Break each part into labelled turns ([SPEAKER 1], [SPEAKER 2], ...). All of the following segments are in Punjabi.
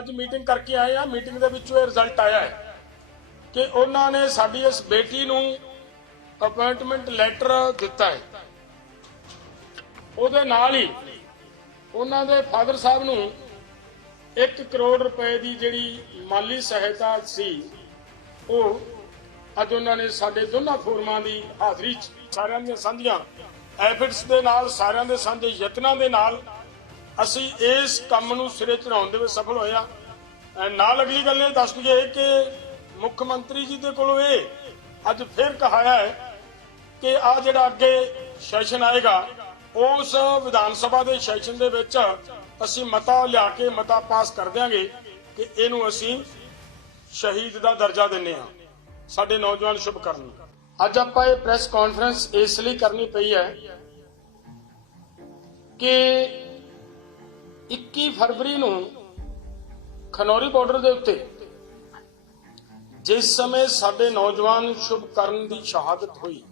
[SPEAKER 1] ਅੱਜ ਮੀਟਿੰਗ ਕਰਕੇ ਆਏ ਆ। ਮੀਟਿੰਗ ਦੇ ਵਿੱਚੋਂ ਇਹ ਰਿਜ਼ਲਟ ਆਇਆ ਹੈ ਕਿ ਉਹਨਾਂ ਨੇ ਸਾਡੀ ਇਸ ਬੇਟੀ ਨੂੰ ਅਪਾਇੰਟਮੈਂਟ ਲੈਟਰ ਦਿੱਤਾ ਹੈ। ਉਹਦੇ ਨਾਲ ਹੀ ਉਹਨਾਂ ਦੇ ਫਾਦਰ ਸਾਹਿਬ ਨੂੰ 1 ਕਰੋੜ ਰੁਪਏ ਦੀ ਜਿਹੜੀ ਮਾਲੀ ਸਹਾਇਤਾ ਸੀ, ਉਹ ਅੱਜ ਉਹਨਾਂ ਨੇ ਸਾਡੇ ਦੋਨਾਂ ਫੋਰਮਾਂ ਦੀ ਹਾਜ਼ਰੀ 'ਚ ਸਾਰਿਆਂ ਦੀਆਂ ਸਾਂਝੀਆਂ। ਐਫਰਟਸ ਦੇ ਨਾਲ, ਸਾਰਿਆਂ ਦੇ ਸਾਂਝੇ ਯਤਨਾਂ ਦੇ ਨਾਲ ਅਸੀਂ ਇਸ ਕੰਮ ਨੂੰ ਸਿਰੇ ਚੜਾਉਣ ਦੇ ਵਿੱਚ ਸਫਲ ਹੋਇਆ ਅਹ ਨਾਲ ਅਗਲੀ ਗੱਲ ਇਹ ਦੱਸ ਦਈਏ ਕਿ ਮੁੱਖ ਮੰਤਰੀ ਜੀ ਦੇ ਕੋਲੋਂ ਇਹ ਅੱਜ ਫਿਰ ਕਹਾਇਆ ਹੈ ਕਿ ਆ ਜਿਹੜਾ ਅੱਗੇ ਸੈਸ਼ਨ ਆਏਗਾ, ਉਸ ਵਿਧਾਨ ਸਭਾ ਦੇ ਸੈਸ਼ਨ ਦੇ ਵਿੱਚ ਅਸੀਂ ਮਤਾ ਲਿਆ ਕੇ ਮਤਾ ਪਾਸ ਕਰ ਦਿਆਂਗੇ ਕਿ ਇਹਨੂੰ ਅਸੀਂ ਸ਼ਹੀਦ ਦਾ ਦਰਜਾ ਦਿੰਨੇ ਆ ਸਾਡੇ ਨੌਜਵਾਨ ਸ਼ੁਭ ਕਰਨ ਅੱਜ ਆਪਾਂ ਇਹ ਪ੍ਰੈਸ ਕਾਨਫਰੰਸ ਇਸ ਲਈ ਕਰਨੀ ਪਈ ਹੈ ਕਿ 21 ਫਰਵਰੀ ਨੂੰ ਖਨੌਰੀ ਬਾਰਡਰ ਦੇ ਉੱਤੇ ਜਿਸ ਸਮੇਂ ਸਾਡੇ ਨੌਜਵਾਨ ਸ਼ੁਭ ਕਰਨ ਦੀ ਸ਼ਹਾਦਤ ਹੋਈ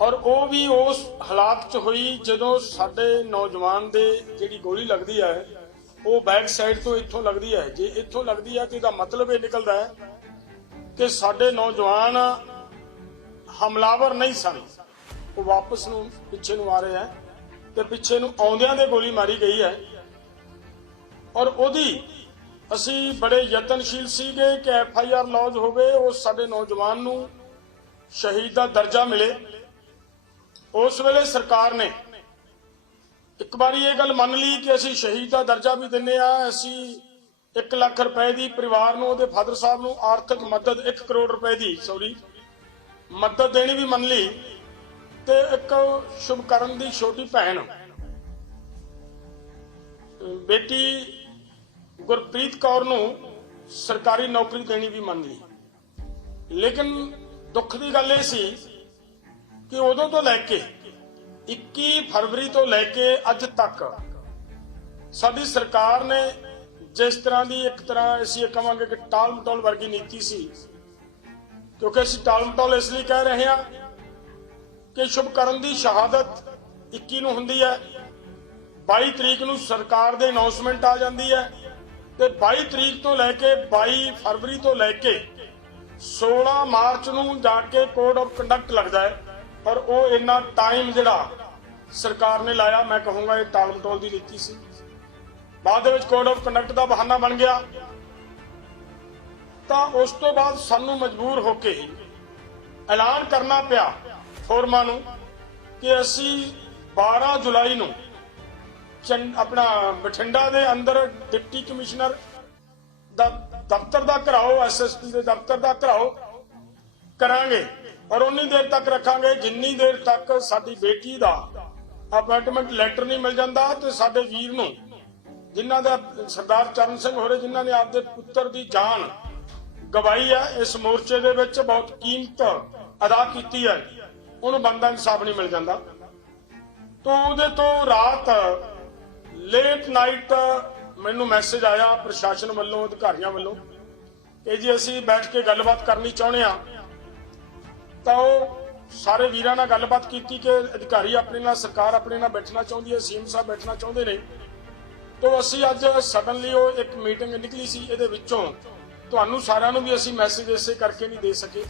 [SPEAKER 1] ਔਰ ਉਹ ਵੀ ਉਸ ਹਾਲਾਤ 'ਚ ਹੋਈ ਜਦੋਂ ਸਾਡੇ ਨੌਜਵਾਨ ਦੇ ਜਿਹੜੀ ਗੋਲੀ ਲੱਗਦੀ ਹੈ, ਉਹ ਬੈਕ ਸਾਈਡ ਤੋਂ ਇੱਥੋਂ ਲੱਗਦੀ ਹੈ। ਜੇ ਇੱਥੋਂ ਲੱਗਦੀ ਹੈ ਤੇ ਇਹਦਾ ਮਤਲਬ ਇਹ ਨਿਕਲਦਾ ਹੈ ਕਿ ਸਾਡੇ ਨੌਜਵਾਨ ਹਮਲਾਵਰ ਨਹੀਂ ਸਨ। ਉਹ ਵਾਪਸ ਨੂੰ ਪਿੱਛੇ ਨੂੰ ਆ ਰਹੇ ਹੈ। ਤੇ ਪਿੱਛੇ ਨੂੰ ਆਉਂਦਿਆਂ ਦੇ ਗੋਲੀ ਮਾਰੀ ਗਈ ਹੈ। ਔਰ ਉਹਦੀ ਅਸੀਂ ਬੜੇ ਯਤਨਸ਼ੀਲ ਸੀਗੇ ਕਿ ਐਫ ਆਈ ਆਰ ਲੌਜ ਹੋਵੇ ਉਸ ਸਾਡੇ ਨੌਜਵਾਨ ਨੂੰ ਸ਼ਹੀਦ ਦਾ ਦਰਜਾ ਮਿਲੇ। ਉਸ ਵੇਲੇ ਸਰਕਾਰ ਨੇ ਇੱਕ ਵਾਰੀ ਇਹ ਗੱਲ ਮੰਨ ਲਈ ਕਿ ਅਸੀਂ ਸ਼ਹੀਦ ਦਾ ਦਰਜਾ ਵੀ ਦਿੰਨੇ ਆ ਅਸੀਂ 1 ਲੱਖ ਰੁਪਏ ਦੀ ਪਰਿਵਾਰ ਨੂੰ, ਉਹਦੇ ਫਾਦਰ ਸਾਹਿਬ ਨੂੰ ਆਰਥਿਕ ਮਦਦ 1 ਕਰੋੜ ਰੁਪਏ ਦੀ ਸੌਰੀ ਮਦਦ ਦੇਣੀ ਵੀ ਮੰਨ ਲਈ। ਤੇ ਇੱਕ ਸ਼ੁਭਕਰਨ ਦੀ ਛੋਟੀ ਭੈਣ। ਬੇਟੀ ਗੁਰਪ੍ਰੀਤ ਕੌਰ ਨੂੰ ਸਰਕਾਰੀ ਨੌਕਰੀ ਦੇਣੀ ਵੀ ਮੰਨ ਲਈ। ਲੇਕਿਨ ਦੁੱਖ ਦੀ ਗੱਲ ਇਹ ਸੀ ਕਿ ਉਦੋਂ ਤੋਂ ਲੈ ਕੇ 21 ਫਰਵਰੀ ਤੋਂ ਲੈ ਕੇ ਅੱਜ ਤੱਕ ਸਾਡੀ ਸਰਕਾਰ ਨੇ ਜਿਸ ਤਰ੍ਹਾਂ ਦੀ ਇੱਕ ਤਰ੍ਹਾਂ ਅਸੀਂ ਕਹਾਂਗੇ ਕਿ ਟਾਲ ਮਟੋਲ ਵਰਗੀ ਨੀਤੀ ਸੀ। ਕਿਉਂਕਿ ਅਸੀਂ ਟਾਲ ਮਟੋਲ ਇਸ ਲਈ ਕਹਿ ਰਹੇ ਹਾਂ ਕਿ ਸ਼ੁਭਕਰਨ ਦੀ ਸ਼ਹਾਦਤ 21 ਨੂੰ ਹੁੰਦੀ ਹੈ 22 ਤਰੀਕ ਨੂੰ ਸਰਕਾਰ ਦੇ ਅਨਾਉਂਸਮੈਂਟ ਆ ਜਾਂਦੀ ਹੈ ਤੇ 22 ਤਰੀਕ ਤੋਂ ਲੈ ਕੇ 22 ਫਰਵਰੀ ਤੋਂ ਲੈ ਕੇ 16 ਮਾਰਚ ਨੂੰ ਜਾ ਕੇ ਕੋਡ ਆਫ ਕੰਡਕਟ ਲੱਗਦਾ ਹੈ, ਪਰ ਉਹ ਇੰਨਾ ਟਾਈਮ ਜਿਹੜਾ ਸਰਕਾਰ ਨੇ ਲਾਇਆ, ਮੈਂ ਕਹੂੰਗਾ ਇਹ ਟਾਲ ਮਟੋਲ ਦੀ ਨੀਤੀ ਸੀ। ਬਾਅਦ ਦੇ ਵਿੱਚ ਕੋਡ ਆਫ ਕੰਡਕਟ ਦਾ ਬਹਾਨਾ ਬਣ ਗਿਆ। ਤਾਂ ਉਸ ਤੋਂ ਬਾਅਦ ਸਾਨੂੰ ਮਜਬੂਰ ਹੋ ਕੇ ਐਲਾਨ ਕਰਨਾ ਪਿਆ ਫੋਰਮਾਂ ਨੂੰ ਕਿ ਅਸੀਂ 12 ਜੁਲਾਈ ਨੂੰ ਆਪਣਾ ਬਠਿੰਡਾ ਦੇ ਅੰਦਰ ਡਿਪਟੀ ਕਮਿਸ਼ਨਰ ਦਾ ਦਫ਼ਤਰ ਦਾ ਘਰਾਓ ਐਸਐਸਪੀ ਦੇ ਦਫ਼ਤਰ ਦਾ ਘਰਾਓ ਕਰਾਂਗੇ ਔਰ ਉਨੀ ਦੇਰ ਤੱਕ ਰੱਖਾਂਗੇ ਜਿੰਨੀ ਦੇਰ ਤੱਕ ਸਾਡੀ ਬੇਟੀ ਦਾ ਅਪਾਇੰਟਮੈਂਟ ਲੈਟਰ ਨਹੀਂ ਮਿਲ ਜਾਂਦਾ ਤੇ ਸਾਡੇ ਵੀਰ ਨੂੰ, ਜਿਨ੍ਹਾਂ ਦਾ ਸਰਦਾਰ ਚਰਨ ਸਿੰਘ ਹੋਰੇ ਜਿਨ੍ਹਾਂ ਨੇ ਆਪਦੇ ਪੁੱਤਰ ਦੀ ਜਾਨ ਗਵਾਈ ਹੈ ਇਸ ਮੋਰਚੇ ਦੇ ਵਿੱਚ ਬਹੁਤ ਕੀਮਤ ਅਦਾ ਕੀਤੀ ਹੈ। ਉਹਨੂੰ ਬੰਦਾ ਇਨਸਾਫ ਨਹੀਂ ਮਿਲ ਜਾਂਦਾ। ਤੋਂ ਉਹਦੇ ਤੋਂ ਰਾਤ ਲੇਟ ਨਾਈਟ ਮੈਨੂੰ ਮੈਸੇਜ ਆਇਆ ਪ੍ਰਸ਼ਾਸਨ ਵੱਲੋਂ, ਅਧਿਕਾਰੀਆਂ ਵੱਲੋਂ ਕਿ ਜੀ ਅਸੀਂ ਬੈਠ ਕੇ ਗੱਲਬਾਤ ਕਰਨੀ ਚਾਹੁੰਦੇ ਆ ਤਾਂ ਉਹ ਸਾਰੇ ਵੀਰਾਂ ਨਾਲ ਗੱਲਬਾਤ ਕੀਤੀ ਕਿ ਅਧਿਕਾਰੀ ਆਪਣੇ ਨਾਲ, ਸਰਕਾਰ ਆਪਣੇ ਨਾਲ ਬੈਠਣਾ ਚਾਹੁੰਦੀ ਹੈ, ਸੀਐਮ ਸਾਹਿਬ ਬੈਠਣਾ ਚਾਹੁੰਦੇ ਨੇ। ਤੋਂ ਅਸੀਂ ਅੱਜ ਸਡਨਲੀ ਉਹ ਇੱਕ ਮੀਟਿੰਗ ਨਿਕਲੀ ਸੀ, ਇਹਦੇ ਵਿੱਚੋਂ। ਤੁਹਾਨੂੰ ਸਾਰਿਆਂ ਨੂੰ ਵੀ ਅਸੀਂ ਮੈਸੇਜ ਇਸੇ ਕਰਕੇ ਨਹੀਂ ਦੇ ਸਕੇ।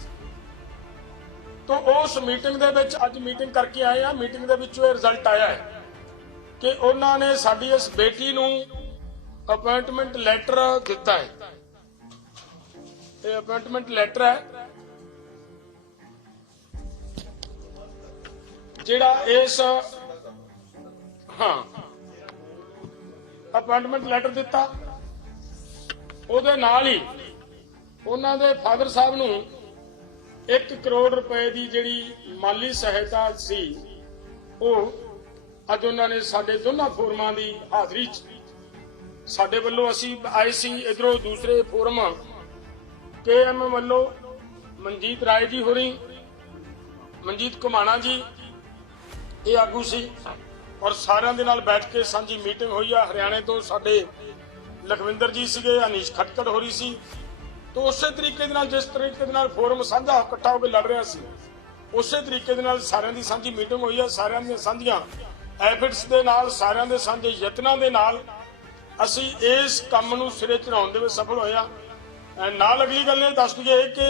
[SPEAKER 1] ਤੋਂ ਉਸ ਮੀਟਿੰਗ ਦੇ ਵਿੱਚ ਅੱਜ ਮੀਟਿੰਗ ਕਰਕੇ ਆਏ ਆ। ਮੀਟਿੰਗ ਦੇ ਵਿੱਚੋਂ ਇਹ ਰਿਜ਼ਲਟ ਆਇਆ ਹੈ ਕਿ ਉਹਨਾਂ ਨੇ ਸਾਡੀ ਇਸ ਬੇਟੀ ਨੂੰ ਅਪਾਇੰਟਮੈਂਟ ਲੈਟਰ ਦਿੱਤਾ ਹੈ। ਇਹ ਅਪਾਇੰਟਮੈਂਟ ਲੈਟਰ ਹੈ ਜਿਹੜਾ ਇਸ ਹਾਂ। ਅਪਾਇੰਟਮੈਂਟ ਲੈਟਰ ਦਿੱਤਾ। ਉਹਦੇ ਨਾਲ ਹੀ ਉਹਨਾਂ ਦੇ ਫਾਦਰ ਸਾਹਿਬ ਨੂੰ 1 ਕਰੋੜ ਰੁਪਏ ਦੀ ਜਿਹੜੀ ਮਾਲੀ ਸਹਾਇਤਾ ਸੀ, ਉਹ ਅੱਜ ਉਹਨਾਂ ਨੇ ਸਾਡੇ ਦੋਨਾਂ ਫੋਰਮਾਂ ਦੀ ਹਾਜ਼ਰੀ 'ਚ। ਸਾਡੇ ਵੱਲੋਂ ਅਸੀਂ ਆਏ ਸੀ ਇਧਰੋਂ ਦੂਸਰੇ ਫੋਰਮ। ਕੇਐਮ ਵੱਲੋਂ ਮਨਜੀਤ ਰਾਏ ਜੀ ਹੋਰੀ ਮਨਜੀਤ ਕੁਮਾਣਾ ਜੀ, ਇਹ ਆਗੂ ਸੀ। ਔਰ ਸਾਰਿਆਂ ਦੇ ਨਾਲ ਬੈਠ ਕੇ ਸਾਂਝੀ ਮੀਟਿੰਗ ਹੋਈ ਆ। ਹਰਿਆਣੇ ਤੋਂ ਸਾਡੇ ਲਖਵਿੰਦਰ ਜੀ ਸੀਗੇ, ਅਨੀਸ਼ ਖਟਕੜ ਹੋਰੀ ਸੀ। ਤੋਂ ਉਸੇ ਤਰੀਕੇ ਦੇ ਨਾਲ ਜਿਸ ਤਰੀਕੇ ਦੇ ਨਾਲ ਫੋਰਮ ਸਾਂਝਾ ਇਕੱਠਾ ਹੋ ਕੇ ਲੜ ਰਿਹਾ ਸੀ, ਉਸੇ ਤਰੀਕੇ ਦੇ ਨਾਲ ਸਾਰਿਆਂ ਦੀ ਸਾਂਝੀ ਮੀਟਿੰਗ ਹੋਈ ਹੈ ਸਾਰਿਆਂ ਦੀਆਂ ਸਾਂਝੀਆਂ ਐਫਰਟਸ ਦੇ ਨਾਲ, ਸਾਰਿਆਂ ਦੇ ਸਾਂਝੇ ਯਤਨਾਂ ਦੇ ਨਾਲ ਅਸੀਂ ਇਸ ਕੰਮ ਨੂੰ ਸਿਰੇ ਚੜਾਉਣ ਦੇ ਵਿੱਚ ਸਫਲ ਹੋਇਆ ਨਾਲ ਅਗਲੀ ਗੱਲ ਇਹ ਦੱਸ ਦਈਏ ਕਿ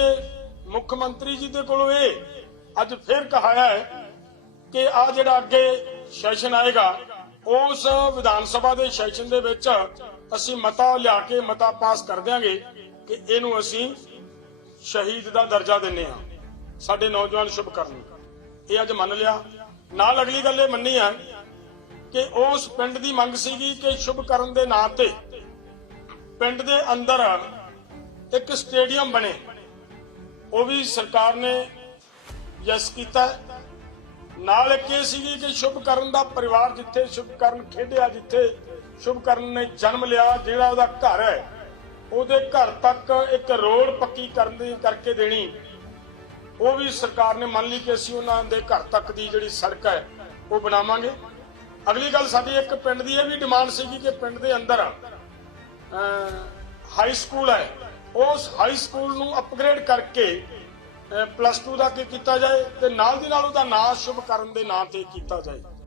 [SPEAKER 1] ਮੁੱਖ ਮੰਤਰੀ ਜੀ ਦੇ ਕੋਲੋਂ ਇਹ ਅੱਜ ਫਿਰ ਕਹਾਇਆ ਹੈ ਕਿ ਆ ਜਿਹੜਾ ਅੱਗੇ ਸੈਸ਼ਨ ਆਏਗਾ, ਉਸ ਵਿਧਾਨ ਸਭਾ ਦੇ ਸੈਸ਼ਨ ਦੇ ਵਿੱਚ ਅਸੀਂ ਮਤਾ ਲਿਆ ਕੇ ਮਤਾ ਪਾਸ ਕਰ ਦਿਆਂਗੇ। ਕਿ ਇਹਨੂੰ ਅਸੀਂ ਸ਼ਹੀਦ ਦਾ ਦਰਜਾ ਦਿੰਨੇ ਆ ਸਾਡੇ ਨੌਜਵਾਨ ਸ਼ੁਭ ਕਰਨ ਇਹ ਅੱਜ ਮੰਨ ਲਿਆ। ਨਾਲ ਅਗਲੀ ਗੱਲ ਇਹ ਮੰਨੀ ਹੈ ਕਿ ਉਸ ਪਿੰਡ ਦੀ ਮੰਗ ਸੀਗੀ ਕਿ ਸ਼ੁਭ ਕਰਨ ਦੇ ਨਾਂ ਤੇ ਪਿੰਡ ਦੇ ਅੰਦਰ ਇੱਕ ਸਟੇਡੀਅਮ ਬਣੇ। ਉਹ ਵੀ ਸਰਕਾਰ ਨੇ ਯਸ ਕੀਤਾ। ਨਾਲ ਇੱਕ ਇਹ ਸੀਗੀ ਕਿ ਸ਼ੁਭ ਕਰਨ ਦਾ ਪਰਿਵਾਰ ਜਿੱਥੇ ਸ਼ੁਭ ਕਰਨ ਖੇਡਿਆ, ਜਿੱਥੇ ਸ਼ੁਭ ਕਰਨ ਨੇ ਜਨਮ ਲਿਆ, ਜਿਹੜਾ ਉਹਦਾ ਘਰ ਹੈ ਉਹਦੇ ਘਰ ਤੱਕ ਇੱਕ ਰੋਡ ਪੱਕੀ ਕਰਨ ਦੀ ਕਰਕੇ ਦੇਣੀ। ਉਹ ਵੀ ਸਰਕਾਰ ਨੇ ਮੰਨ ਲਈ ਕਿ ਅਸੀਂ ਉਹਨਾਂ ਦੇ ਘਰ ਤੱਕ ਦੀ ਜਿਹੜੀ ਸੜਕ ਹੈ, ਉਹ ਬਣਾਵਾਂਗੇ। ਅਗਲੀ ਗੱਲ ਸਾਡੀ ਇੱਕ ਪਿੰਡ ਦੀ ਇਹ ਵੀ ਡਿਮਾਂਡ ਸੀਗੀ ਕਿ ਪਿੰਡ ਦੇ ਅੰਦਰ ਹਾਈ ਸਕੂਲ ਹੈ। ਉਸ ਹਾਈ ਸਕੂਲ ਨੂੰ ਅਪਗ੍ਰੇਡ ਕਰਕੇ ਪਲੱਸ 2 ਦਾ ਕੀ ਕੀਤਾ ਜਾਏ ਤੇ ਨਾਲ ਦੀ ਨਾਲ ਉਹਦਾ ਨਾਂ ਸ਼ੁਭ ਕਰਨ ਦੇ ਨਾਂ ਤੇ ਕੀਤਾ ਜਾਏ।